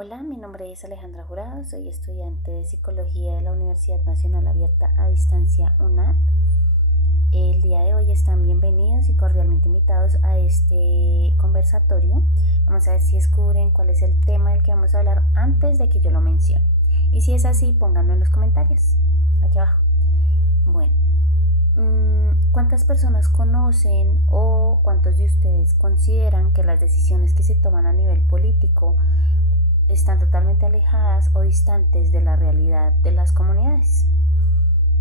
Hola, mi nombre es Alejandra Jurado, soy estudiante de Psicología de la Universidad Nacional Abierta a Distancia UNAD. El día de hoy están bienvenidos y cordialmente invitados a este conversatorio. Vamos a ver si descubren cuál es el tema del que vamos a hablar antes de que yo lo mencione. Y si es así, pónganlo en los comentarios, aquí abajo. Bueno, ¿cuántas personas conocen o cuántos de ustedes consideran que las decisiones que se toman a nivel político están totalmente alejadas o distantes de la realidad de las comunidades?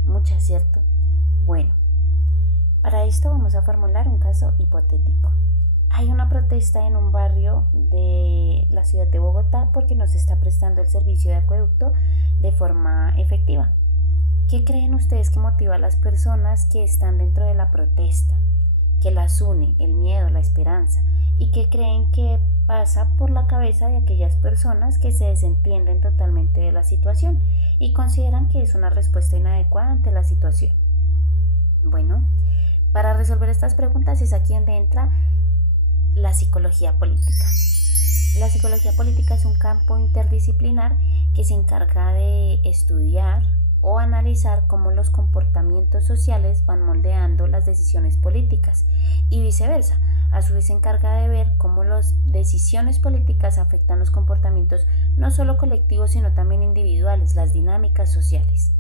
Muchas, ¿cierto? Bueno, para esto vamos a formular un caso hipotético. Hay una protesta en un barrio de la ciudad de Bogotá porque no se está prestando el servicio de acueducto de forma efectiva. ¿Qué creen ustedes que motiva a las personas que están dentro de la protesta? ¿Qué las une? ¿El miedo, la esperanza? ¿Y qué creen que pasa por la cabeza de aquellas personas que se desentienden totalmente de la situación y consideran que es una respuesta inadecuada ante la situación? Bueno, para resolver estas preguntas es aquí donde entra la psicología política. La psicología política es un campo interdisciplinar que se encarga de estudiar o analizar cómo los comportamientos sociales van moldeando las decisiones políticas y viceversa. A su vez se encarga de ver cómo las decisiones políticas afectan los comportamientos no solo colectivos sino también individuales, las dinámicas sociales.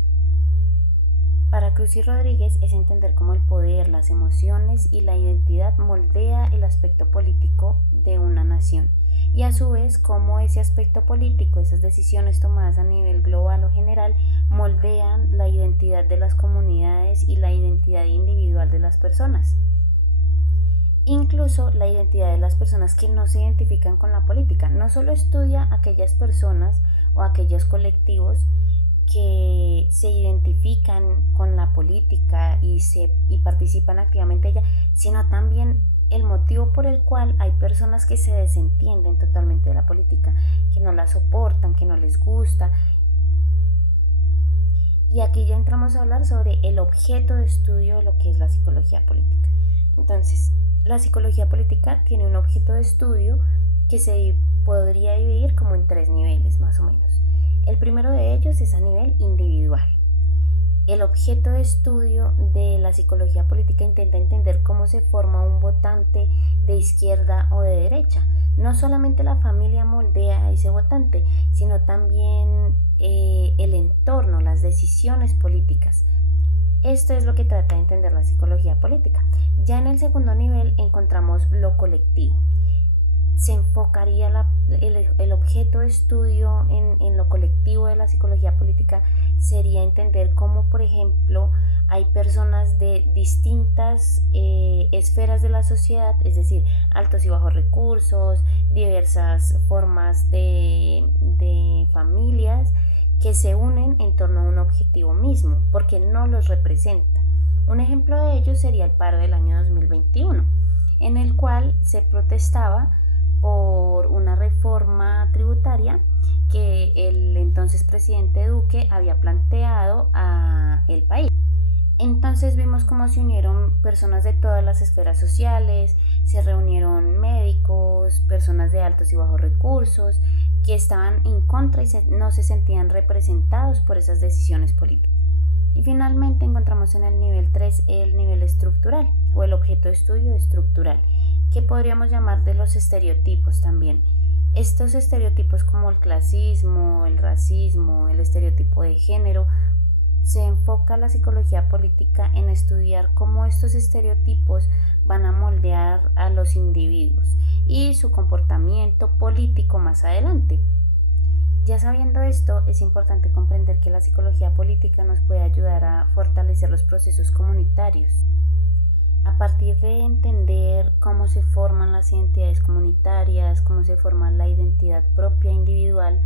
Para Cruz y Rodríguez es entender cómo el poder, las emociones y la identidad moldea el aspecto político de una nación y a su vez cómo ese aspecto político, esas decisiones tomadas a nivel global o general, moldean la identidad de las comunidades y la identidad individual de las personas. Incluso la identidad de las personas que no se identifican con la política. No solo estudia aquellas personas o aquellos colectivos que se identifican con la política y participan activamente en ella, sino también el motivo por el cual hay personas que se desentienden totalmente de la política, que no la soportan, que no les gusta. Y aquí ya entramos a hablar sobre el objeto de estudio de lo que es la psicología política. Entonces, la psicología política tiene un objeto de estudio que se podría dividir como en 3 niveles más o menos. El primero de ellos es a nivel individual. El objeto de estudio de la psicología política intenta entender cómo se forma un votante de izquierda o de derecha. No solamente la familia moldea a ese votante, sino también el entorno, las decisiones políticas. Esto es lo que trata de entender la psicología política. Ya en el segundo nivel encontramos lo colectivo. Se enfocaría el objeto de estudio en lo colectivo de la psicología política sería entender cómo, por ejemplo, hay personas de distintas esferas de la sociedad, es decir, altos y bajos recursos, diversas formas de familias que se unen en torno a un objetivo mismo, porque no los representa. Un ejemplo de ello sería el paro del año 2021, en el cual se protestaba por una reforma tributaria que el entonces presidente Duque había planteado a el país. Entonces vimos cómo se unieron personas de todas las esferas sociales, se reunieron médicos, personas de altos y bajos recursos, que estaban en contra y no se sentían representados por esas decisiones políticas. Y finalmente encontramos en el nivel 3 el nivel estructural o el objeto de estudio estructural, que podríamos llamar de los estereotipos también. Estos estereotipos como el clasismo, el racismo, el estereotipo de género, se enfoca la psicología política en estudiar cómo estos estereotipos van a moldear a los individuos y su comportamiento político más adelante. Ya sabiendo esto, es importante comprender que la psicología política nos puede ayudar a fortalecer los procesos comunitarios. A partir de entender cómo se forman las identidades comunitarias, cómo se forma la identidad propia individual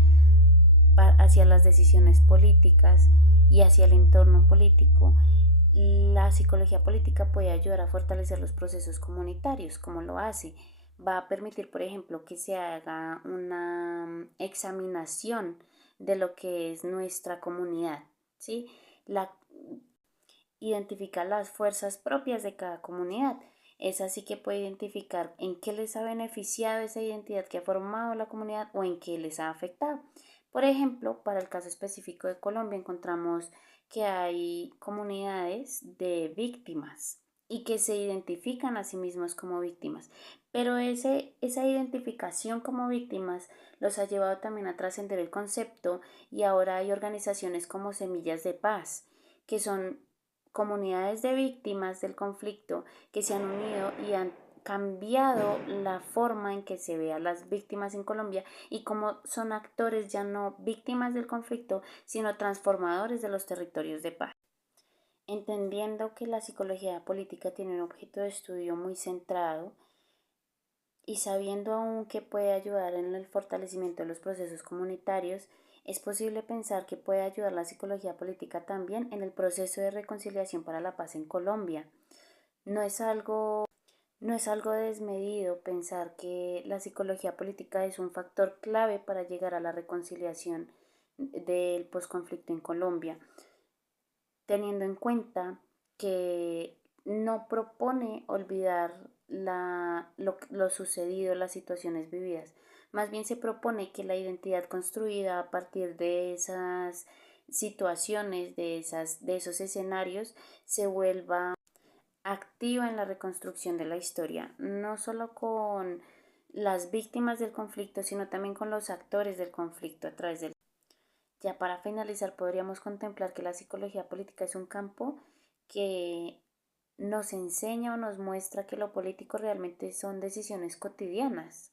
hacia las decisiones políticas y hacia el entorno político, la psicología política puede ayudar a fortalecer los procesos comunitarios. ¿Cómo lo hace? Va a permitir, por ejemplo, que se haga una examinación de lo que es nuestra comunidad, ¿sí? La identifica las fuerzas propias de cada comunidad. Es así que puede identificar en qué les ha beneficiado esa identidad que ha formado la comunidad o en qué les ha afectado. Por ejemplo, para el caso específico de Colombia encontramos que hay comunidades de víctimas y que se identifican a sí mismos como víctimas, pero esa identificación como víctimas los ha llevado también a trascender el concepto y ahora hay organizaciones como Semillas de Paz, que son comunidades de víctimas del conflicto que se han unido y han cambiado la forma en que se ve a las víctimas en Colombia y como son actores ya no víctimas del conflicto, sino transformadores de los territorios de paz. Entendiendo que la psicología política tiene un objeto de estudio muy centrado y sabiendo aún que puede ayudar en el fortalecimiento de los procesos comunitarios, es posible pensar que puede ayudar la psicología política también en el proceso de reconciliación para la paz en Colombia. No es algo, no es algo desmedido pensar que la psicología política es un factor clave para llegar a la reconciliación del posconflicto en Colombia, teniendo en cuenta que no propone olvidar lo sucedido, las situaciones vividas. Más bien se propone que la identidad construida a partir de esas situaciones, de esos escenarios, se vuelva activa en la reconstrucción de la historia, no solo con las víctimas del conflicto, sino también con los actores del conflicto a través del... Ya para finalizar, podríamos contemplar que la psicología política es un campo que nos enseña o nos muestra que lo político realmente son decisiones cotidianas,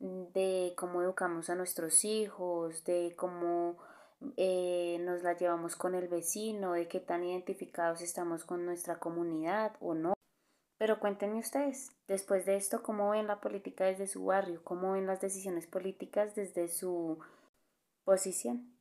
de cómo educamos a nuestros hijos, de cómo nos la llevamos con el vecino, de qué tan identificados estamos con nuestra comunidad o no. Pero cuéntenme ustedes, después de esto, ¿cómo ven la política desde su barrio? ¿Cómo ven las decisiones políticas desde su posición?